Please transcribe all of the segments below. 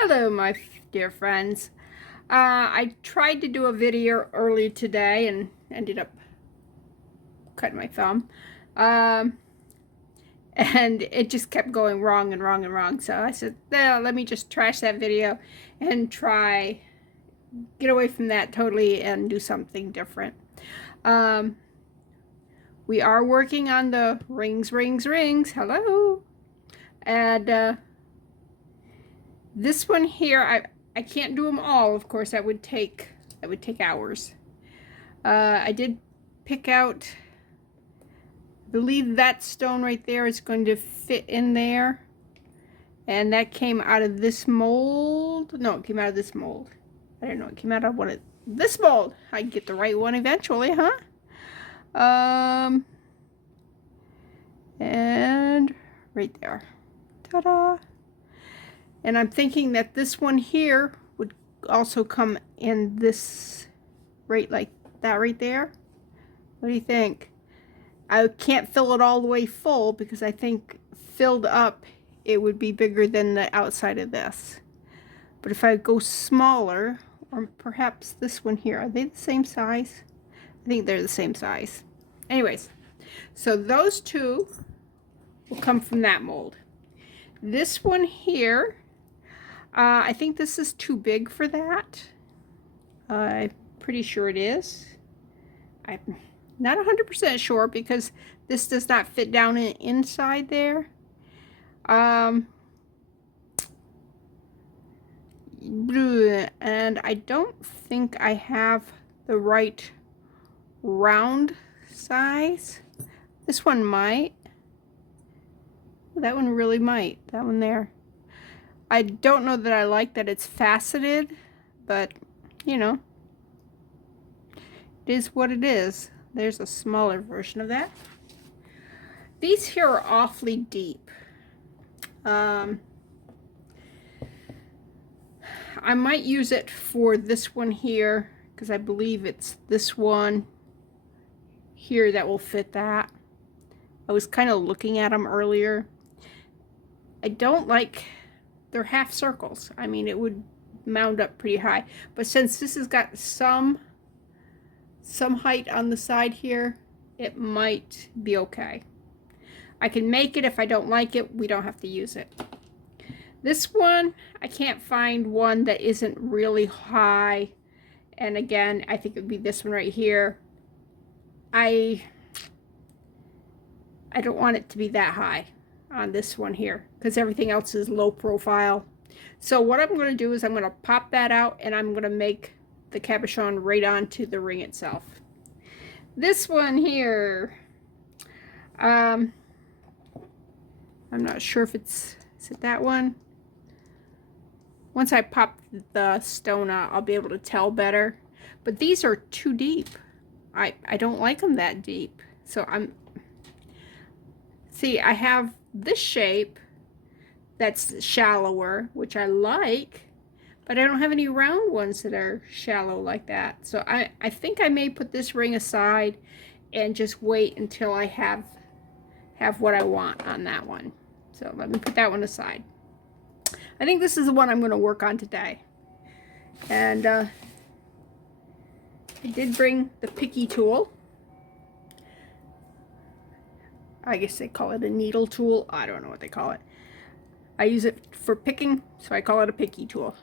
Hello, my dear friends. I tried to do a video early today and ended up cutting my thumb. Um, and it just kept going wrong and wrong and wrong. So I said, well, let me just trash that video and try get away from that totally and do something different. Um, we are working on the rings. Hello. And this one here, I can't do them all. Of course, that would take hours. I did pick out, I believe that stone right there is going to fit in there. And that came out of this mold. No, it came out of this mold. I don't know, it came out of this mold. I get the right one eventually, huh? And right there. Ta-da! And I'm thinking that this one here would also come in this right like that right there. What do you think? I can't fill it all the way full because I think filled up it would be bigger than the outside of this. But if I go smaller, or perhaps this one here, are they the same size? I think they're the same size. Anyways, so those two will come from that mold. This one here, I think this is too big for that. I'm pretty sure it is. I'm not 100% sure because this does not fit down inside there. And I don't think I have the right round size. This one might. That one really might. That one there. I don't know that I like that it's faceted, but you know, it is what it is. There's a smaller version of that. These here are awfully deep. I might use it for this one here because I believe it's this one here that will fit that. I was kind of looking at them earlier. I don't like, they're half circles. I mean, it would mound up pretty high. But since this has got some height on the side here, it might be okay. I can make it. If I don't like it, we don't have to use it. This one, I can't find one that isn't really high. And again, I think it would be this one right here. I don't want it to be that high on this one here because everything else is low profile. So what I'm going to do is I'm going to pop that out and I'm going to make the cabochon right onto the ring itself. This one here, I'm not sure if is it that one? Once I pop the stone out, I'll be able to tell better. But these are too deep. I don't like them that deep. So see, I have this shape that's shallower, which I like, but I don't have any round ones that are shallow like that. So I think I may put this ring aside and just wait until I have what I want on that one. So let me put that one aside. I think this is the one I'm going to work on today. And I did bring the picky tool. I guess they call it a needle tool. I don't know what they call it. I use it for picking, so I call it a picky tool.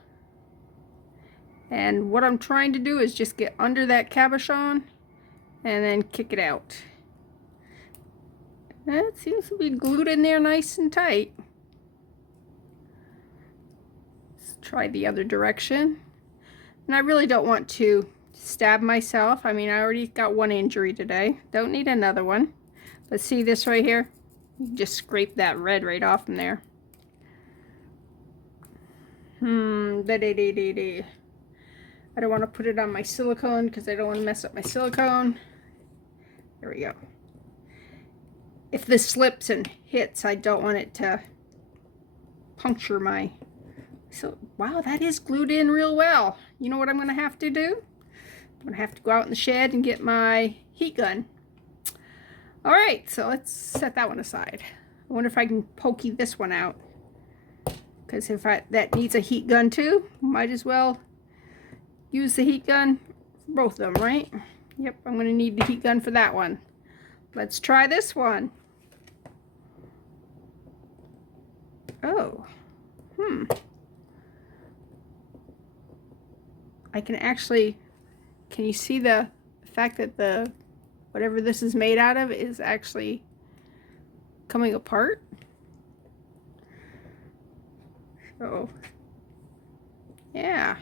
And what I'm trying to do is just get under that cabochon and then kick it out. That seems to be glued in there nice and tight. Let's try the other direction. And I really don't want to stab myself. I mean, I already got one injury today. Don't need another one. But see this right here? You can just scrape that red right off from there. I don't want to put it on my silicone because I don't want to mess up my silicone. There we go. If this slips and hits, I don't want it to puncture my... So, wow, that is glued in real well. You know what I'm going to have to do? I'm going to have to go out in the shed and get my heat gun. All right, so let's set that one aside. I wonder if I can pokey this one out. because if that needs a heat gun too, might as well use the heat gun for both of them, right? Yep, I'm going to need the heat gun for that one. Let's try this one. Oh, I can actually, can you see the fact that the, whatever this is made out of is actually coming apart? So, yeah,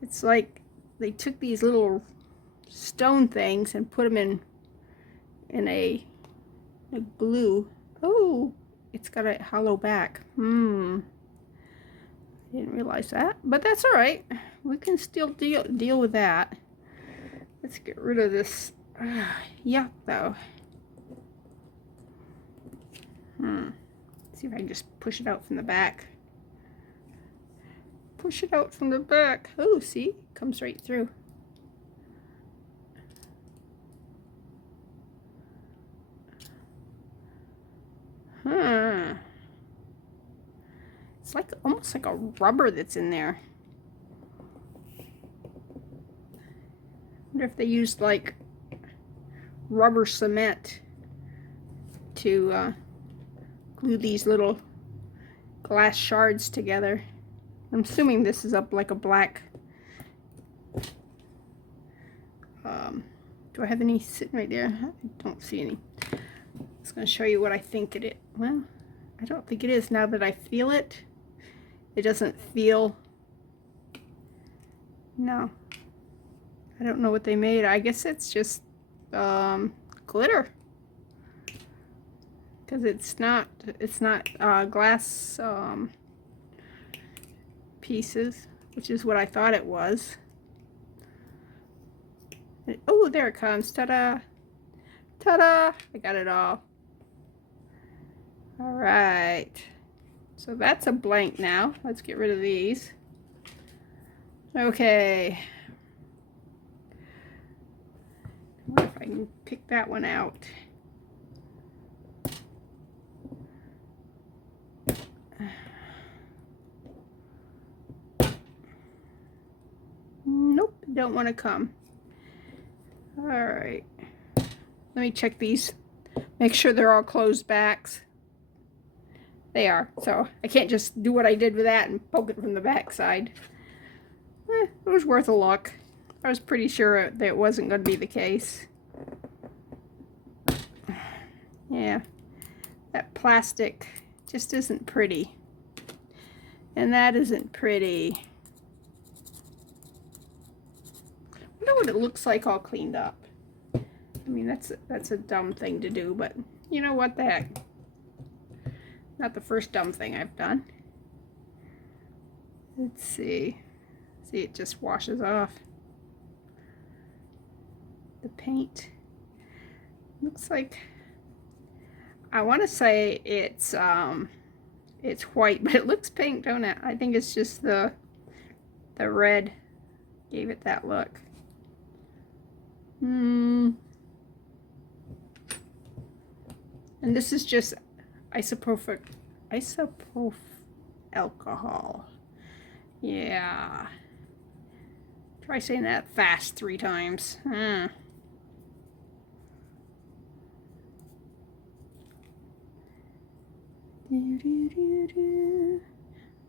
it's like they took these little stone things and put them in a glue. Oh, it's got a hollow back. I didn't realize that, but that's all right. We can still deal with that. Let's get rid of this yuck though. See if I can just push it out from the back. Push it out from the back. Oh, see? Comes right through. It's like almost like a rubber that's in there. I wonder if they used like rubber cement to glue these little glass shards together. I'm assuming this is up like a black. Do I have any sitting right there? I don't see any. I was going to show you what I think it is. Well, I don't think it is now that I feel it. It doesn't feel. No. I don't know what they made. I guess it's just glitter. Because it's not glass pieces, which is what I thought it was. Oh, there it comes. Ta-da! Ta-da! I got it all. All right. So that's a blank now. Let's get rid of these. Okay. I wonder if I can pick that one out. Nope, don't want to come. All right. Let me check these. Make sure they're all closed backs. They are. So I can't just do what I did with that and poke it from the back side. It was worth a look. I was pretty sure that it wasn't going to be the case. Yeah. That plastic just isn't pretty. And that isn't pretty. I wonder what it looks like all cleaned up. I mean, that's a dumb thing to do, but you know what the heck. Not the first dumb thing I've done. Let's see. See, it just washes off. The paint. Looks like, I want to say it's white, but it looks pink, don't it? I think it's just the red gave it that look. And this is just isopropyl alcohol. Yeah. Try saying that fast 3 times.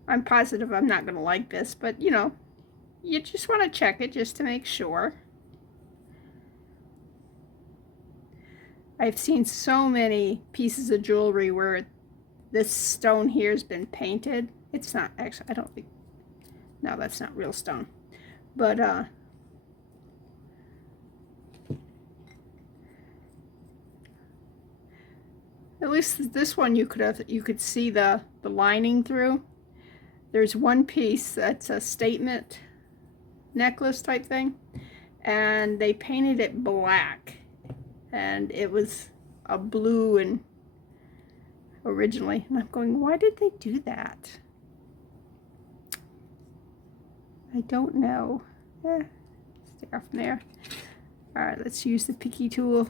I'm positive I'm not going to like this, but you know, you just want to check it just to make sure. I've seen so many pieces of jewelry where this stone here has been painted. It's not actually, I don't think, no, that's not real stone. But at least this one you could see the lining through. There's one piece that's a statement necklace type thing, and they painted it black. And it was a blue and originally. And I'm going, why did they do that? I don't know. Stay off from there. All right, let's use the picky tool.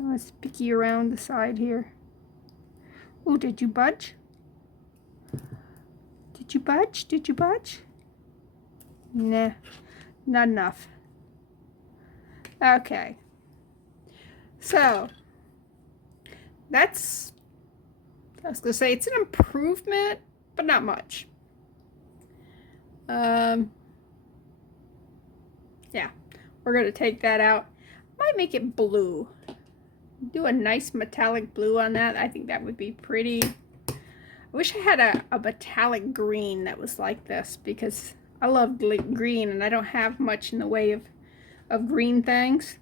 Let's picky around the side here. Oh, did you budge? Did you budge? Did you budge? Nah, not enough. Okay. So, that's, I was going to say, it's an improvement, but not much. Yeah, we're going to take that out. Might make it blue. Do a nice metallic blue on that. I think that would be pretty. I wish I had a metallic green that was like this, because I love green and I don't have much in the way of green things.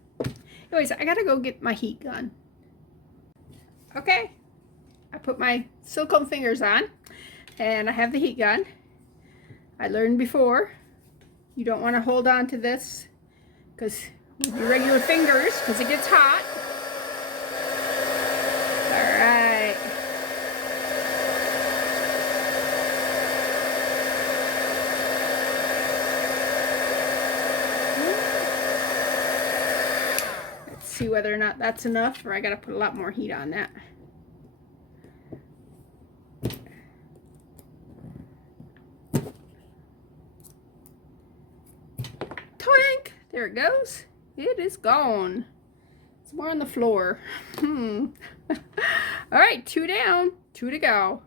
Anyways, I gotta go get my heat gun. Okay, I put my silicone fingers on and I have the heat gun. I learned before, you don't want to hold on to this because with your regular fingers, because it gets hot. All right. Let's see whether or not that's enough, or I gotta put a lot more heat on that. Twink! There it goes. It is gone. It's more on the floor. All right, 2 down, 2 to go.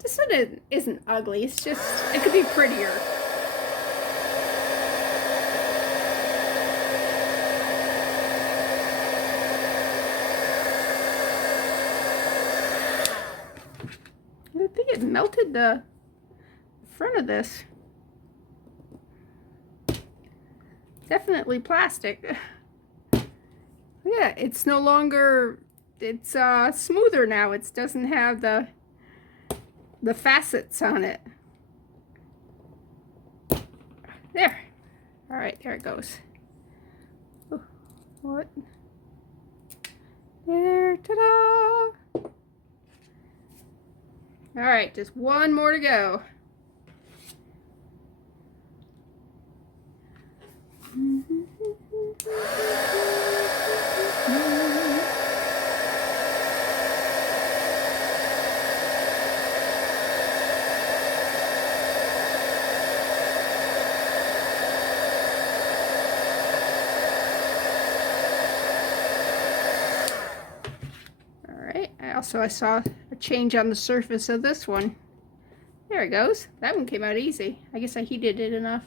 This one isn't ugly. It's just, it could be prettier. I think it melted the front of this. Definitely plastic. Yeah, it's no longer, it's smoother now. It doesn't have the facets on it. There. All right, there it goes. Oh, what? There, ta-da! All right, just one more to go. I saw a change on the surface of this one. There it goes. That one came out easy. I guess I heated it enough.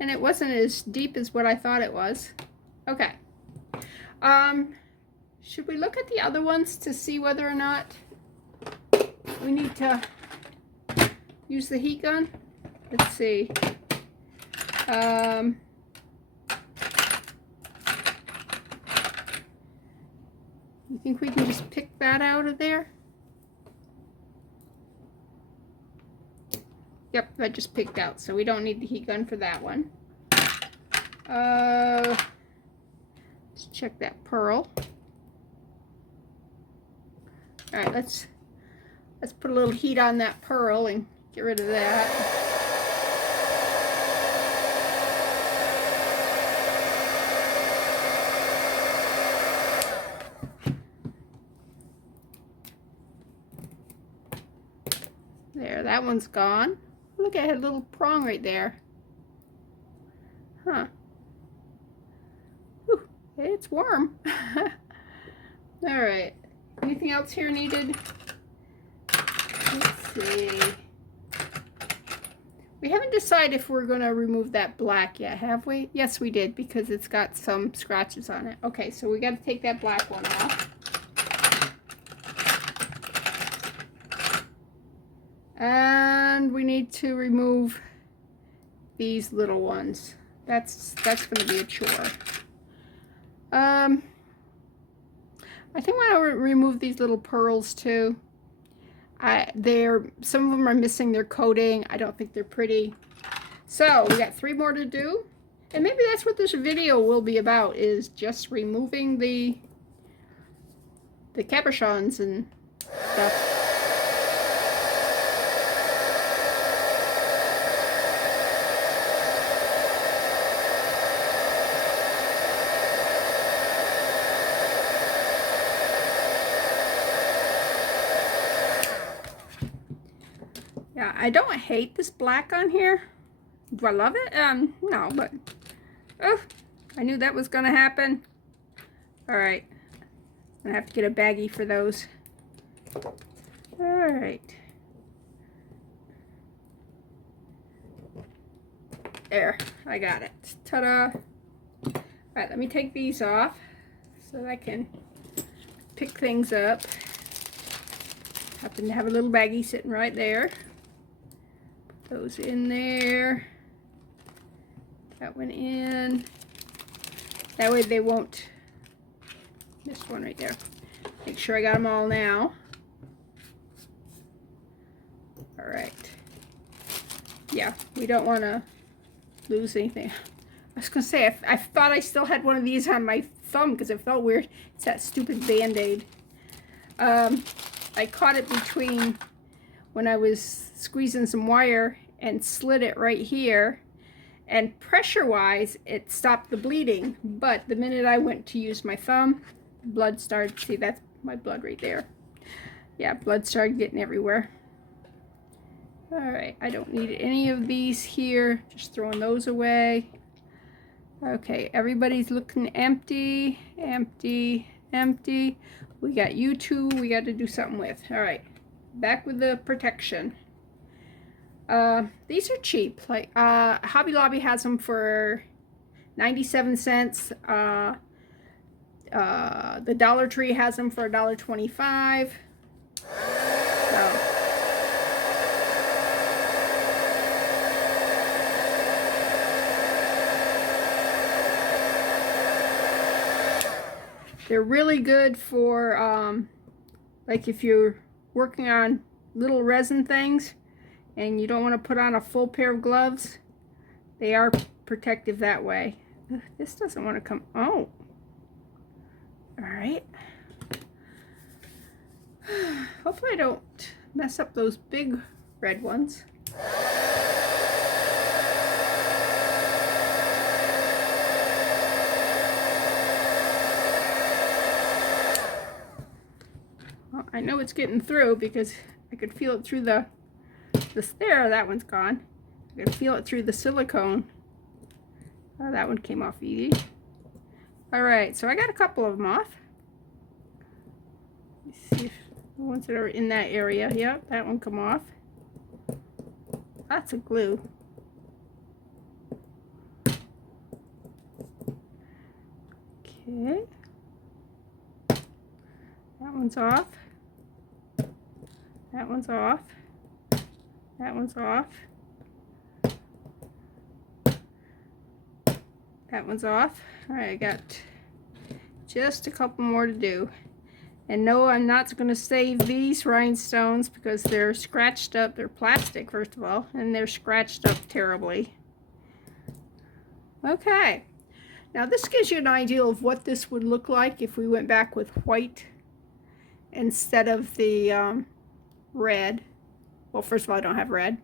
And it wasn't as deep as what I thought it was. Okay. Should we look at the other ones to see whether or not we need to use the heat gun? Let's see. You think we can just pick that out of there? Yep, that just picked out, so we don't need the heat gun for that one. Let's check that pearl. All right, let's put a little heat on that pearl and get rid of that. There, that one's gone. Look, I had a little prong right there. Huh. Whew, it's warm. All right. Anything else here needed? Let's see. We haven't decided if we're going to remove that black yet, have we? Yes, we did, because it's got some scratches on it. Okay, so we got to take that black one off. And we need to remove these little ones. That's going to be a chore. I think I want to remove these little pearls too. Some of them are missing their coating. I don't think they're pretty. So we got 3 more to do, and maybe that's what this video will be about, is just removing the cabochons and stuff. Yeah, I don't hate this black on here. Do I love it? No, but oh, I knew that was gonna happen. All right, I'm gonna have to get a baggie for those. All right. There, I got it. Ta-da. All right, let me take these off so that I can pick things up. Happen to have a little baggie sitting right there. Put those in there. That one in. That way they won't. This one right there. Make sure I got them all now. All right. Yeah, we don't want to lose anything. I was gonna say, I thought I still had one of these on my thumb because it felt weird. It's that stupid Band-Aid. I caught it between when I was squeezing some wire and slid it right here, and pressure-wise, it stopped the bleeding. But the minute I went to use my thumb, blood started. See, that's my blood right there. Yeah, blood started getting everywhere. All right, I don't need any of these here. Just throwing those away. Okay, everybody's looking empty, empty, empty. We got you two we got to do something with. All right, back with the protection. These are cheap. Like Hobby Lobby has them for 97 cents. The Dollar Tree has them for $1.25. So they're really good for like if you're working on little resin things and you don't want to put on a full pair of gloves. They are protective that way. This doesn't want to come. Oh, all right. Hopefully I don't mess up those big red ones. Well, I know it's getting through because I could feel it through the there. That one's gone. I could feel it through the silicone. Oh, that one came off easy. All right, so I got a couple of them off. Let's see if the ones that are in that area. Yep, that one come off. Lots of glue. Okay. That one's off. That one's off. That one's off. That one's off. All right, I got just a couple more to do. And no, I'm not going to save these rhinestones because they're scratched up. They're plastic, first of all, and they're scratched up terribly. Okay. Now this gives you an idea of what this would look like if we went back with white instead of the red. Well, first of all, I don't have red.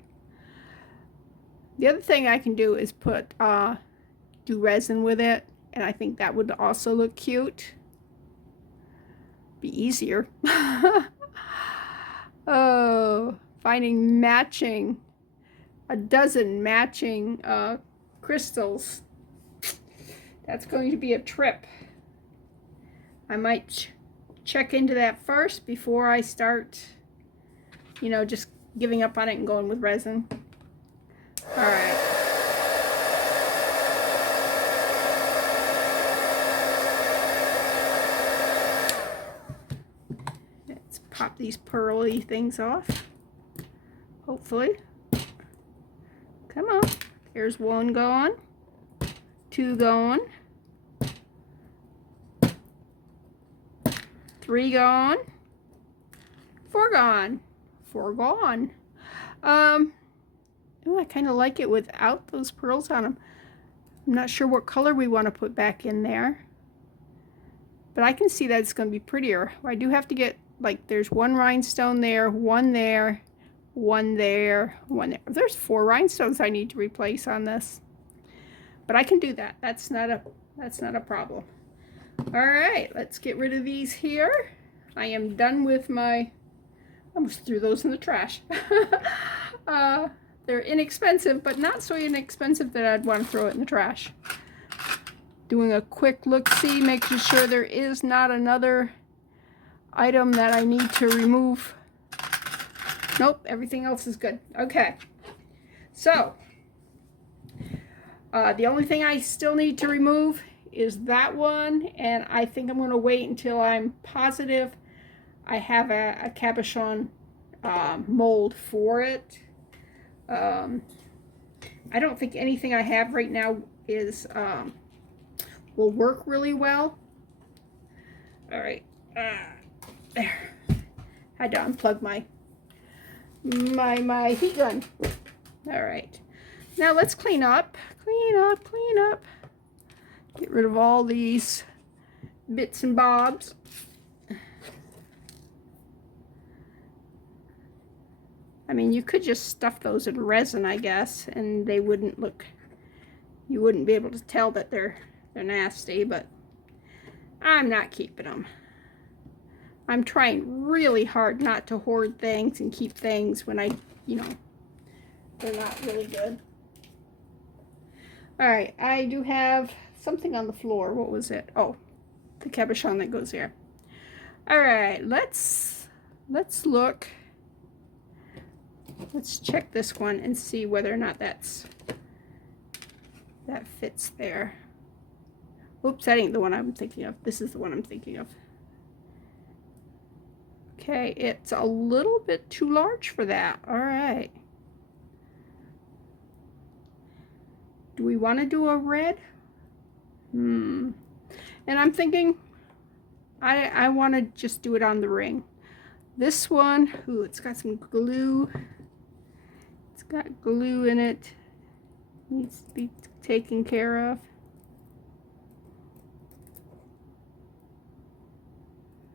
The other thing I can do is put do resin with it, and I think that would also look cute. Be easier. Oh, finding matching, a dozen matching crystals. That's going to be a trip. I might check into that first before I start, you know, just giving up on it and going with resin. All right. Let's pop these pearly things off. Hopefully. Come on. There's one gone. Two gone. Three gone. Four gone. Four gone. Oh, I kind of like it without those pearls on them. I'm not sure what color we want to put back in there, but I can see that it's going to be prettier. I do have to get, like, there's one rhinestone there, one there, one there, one there. There's 4 rhinestones I need to replace on this, but I can do that. That's not a problem. All right, let's get rid of these here. I am done with my, I almost threw those in the trash. They're inexpensive, but not so inexpensive that I'd want to throw it in the trash. Doing a quick look-see, making sure there is not another item that I need to remove. Nope, everything else is good. Okay, so the only thing I still need to remove is that one, and I think I'm going to wait until I'm positive I have a cabochon mold for it. I don't think anything I have right now is will work really well. All right, there. Had to unplug my heat gun. All right, now let's clean up. Clean up. Get rid of all these bits and bobs. I mean, you could just stuff those in resin, I guess, and they wouldn't look, you wouldn't be able to tell that they're nasty, but I'm not keeping them. I'm trying really hard not to hoard things and keep things when you know, they're not really good. All right, I do have something on the floor. What was it? Oh, the cabochon that goes here. All right, let's look. Let's check this one and see whether or not that fits there. Oops, that ain't the one I'm thinking of. This is the one I'm thinking of. Okay, it's a little bit too large for that. All right. Do we want to do a red? And I'm thinking I want to just do it on the ring. This one, ooh, it's got some glue. It's got glue in it. Needs to be taken care of.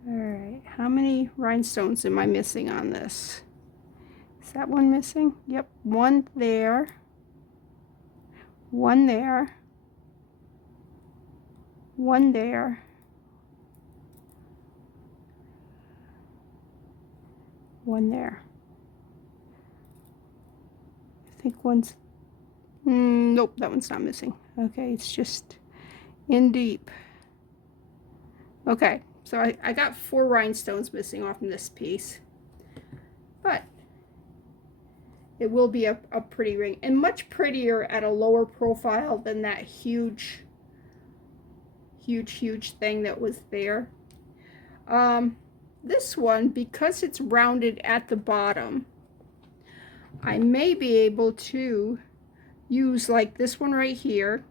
All right, how many rhinestones am I missing on this? Is that one missing? Yep, one there. One there. One there. One there. I think one's, nope, that one's not missing. Okay, it's just in deep. Okay, so I got 4 rhinestones missing off from this piece, but it will be a pretty ring, and much prettier at a lower profile than that huge thing that was there. This one, because it's rounded at the bottom, I may be able to use like this one right here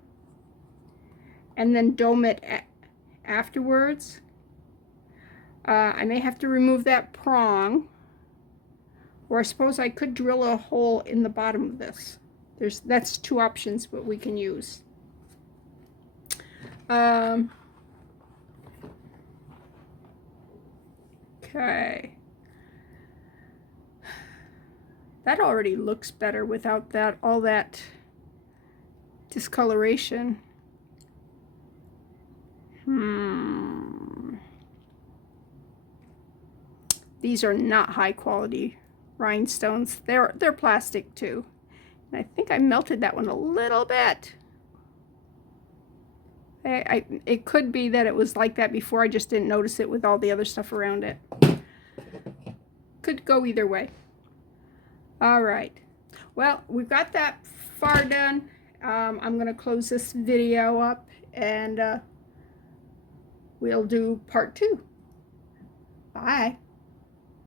and then dome it afterwards. I may have to remove that prong, or I suppose I could drill a hole in the bottom of this. That's 2 options what we can use. Okay. That already looks better without all that discoloration. These are not high quality rhinestones. They're plastic too. And I think I melted that one a little bit. It could be that it was like that before, I just didn't notice it with all the other stuff around it. Could go either way. All right, well, we've got that far done. I'm gonna close this video up, and we'll do part 2. Bye.